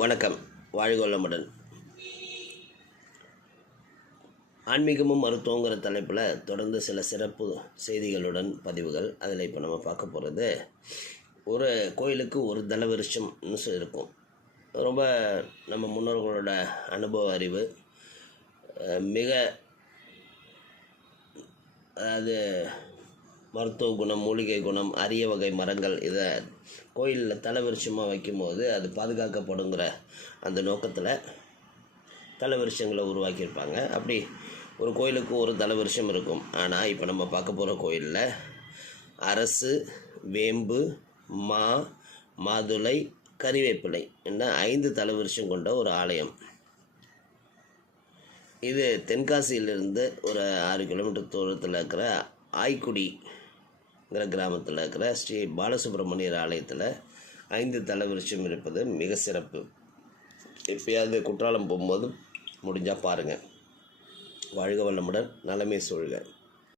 வணக்கம். வாழ்க ஆன்மீகமும் மருத்துவங்கிற தலைப்பில் தொடர்ந்து சில சிறப்பு செய்திகளுடன் பதிவுகள். அதில் இப்போ நம்ம பார்க்க போகிறது ஒரு கோயிலுக்கு ஒரு தலவிருஷம்னு சொல்லி இருக்கும் ரொம்ப நம்ம முன்னோர்களோட அனுபவ அறிவு மிக அதாவது மருத்துவ குணம் மூலிகை குணம் அரிய வகை மரங்கள் இதை கோயிலில் தலைவிருஷமாக வைக்கும்போது அது பாதுகாக்கப்படுங்கிற அந்த நோக்கத்தில் தலைவிருஷங்களை உருவாக்கியிருப்பாங்க. அப்படி ஒரு கோயிலுக்கு ஒரு தலைவிருஷம் இருக்கும். ஆனால் இப்போ நம்ம பார்க்க போகிற கோயிலில் அரசு வேம்பு மா மாதுளை கறிவேப்பிலை என்ன ஐந்து தலைவிருஷம் கொண்ட ஒரு ஆலயம். இது தென்காசியிலிருந்து ஒரு ஆறு கிலோமீட்டர் தூரத்தில் இருக்கிற இந்த கிராமத்தில் இருக்கிற ஸ்ரீ பாலசுப்ரமணியர் ஆலயத்தில் ஐந்து தலைவிருஷம் இருப்பது மிக சிறப்பு. எப்பயாவது குற்றாலம் போகும்போது முடிஞ்சால் பாருங்கள் வாழ்க வளமுடன் நலமே சூழ்க.